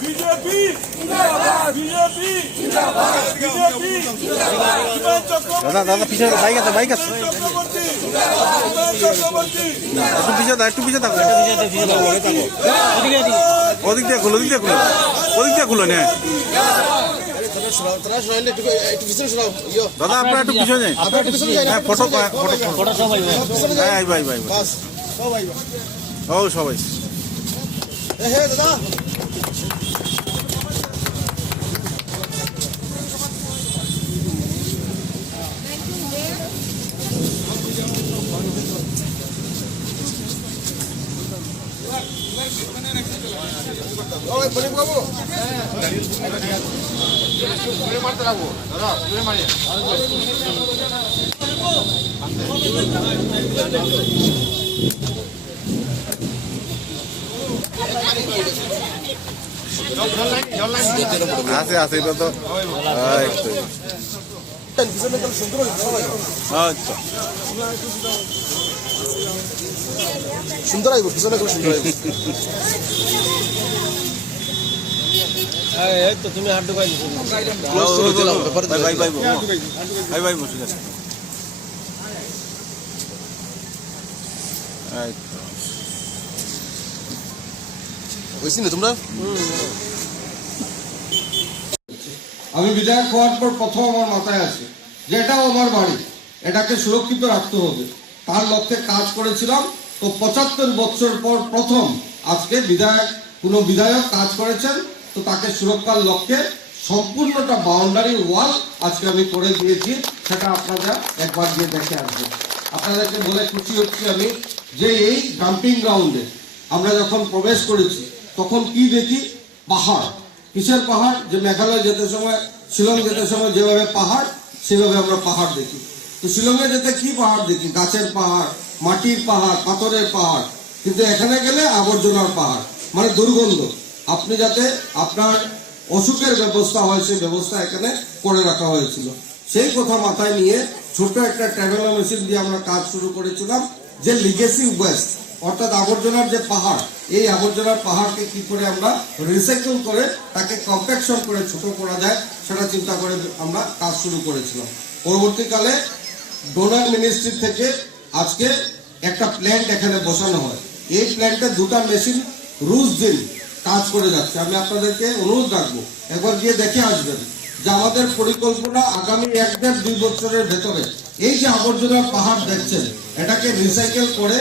BJP BJP BJP দাদা দাদা পিছনে বাইক আছে একটু পিছিয়ে থাকো ওদিক দিয়ে খুলো না দাদা আপনার একটু পিছনে হ্যাঁ ফটো হ্যাঁ ভাই ও সবাই দাদা আছে এটা তো আচ্ছা সুন্দর আইব পিছনে সুন্দর আইব এই তো তুমি হাঁটু পাই ভাই বসে গেছে বুঝছি না তোমরা আমি বিধায়ক হওয়ার পর প্রথম আমার মাথায় আসে যে এটাও আমার বাড়ি, এটাকে সুরক্ষিত রাখতে হবে, তার লক্ষ্যে কাজ করেছিলাম। তো 75 বছর পর প্রথম আজকে কোনো বিধায়ক কাজ করেছেন, তো তাকে সুরক্ষার লক্ষ্যে সম্পূর্ণটা বাউন্ডারি ওয়াল আজকে আমি করে দিয়েছি। সেটা আপনারা একবার গিয়ে দেখে আসবেন। আপনাদেরকে বলে খুশি হচ্ছি আমি যে এই ডাম্পিং গ্রাউন্ডে আমরা যখন প্রবেশ করেছি তখন কি দেখি, পাহাড়। কিসের পাহাড়? যে মেঘালয় যেতে সময়, শিলং যেতে সময় যেভাবে পাহাড়, সেভাবে আমরা পাহাড় দেখি। তো শিলংয়ে যেতে কি পাহাড় দেখি? গাছের পাহাড়, মাটির পাহাড়, পাথরের পাহাড়। কিন্তু এখানে গেলে আবর্জনার পাহাড়, মানে দুর্গন্ধ। আপনি যাতে আপনার অসুখের ব্যবস্থা হয় সেই ব্যবস্থা এখানে করে রাখা হয়েছিল। সেই কথা মাথায় নিয়ে ছোট একটা ট্রাভেলার মেশিন দিয়ে আমরা কাজ শুরু করেছিলাম, যে লিগেসি ওয়েস্ট অর্থাৎ আবর্জনার যে পাহাড়, এই আবর্জনার পাহাড়কে কি করে আমরা রিসাইকেল করে তাকে কম্প্যাকশন করে ছোট করা যায় সেটা চিন্তা করে আমরা কাজ শুরু করেছিলাম। পরবর্তীকালে ডোনার মিনিস্ট্রি থেকে আজকে একটা প্ল্যান্ট এখানে বসানো হয়। এই প্ল্যান্টে দুটা মেশিন রোজ দিন কাজ করে যাচ্ছে। আমি আপনাদেরকে অনুরোধ রাখবো একবার গিয়ে দেখে আসবেন যে আমাদের পরিকল্পনা আগামী 1-2 বছরের ভেতরে এই যে আবর্জনার পাহাড় দেখছেন এটাকে রিসাইকেল করে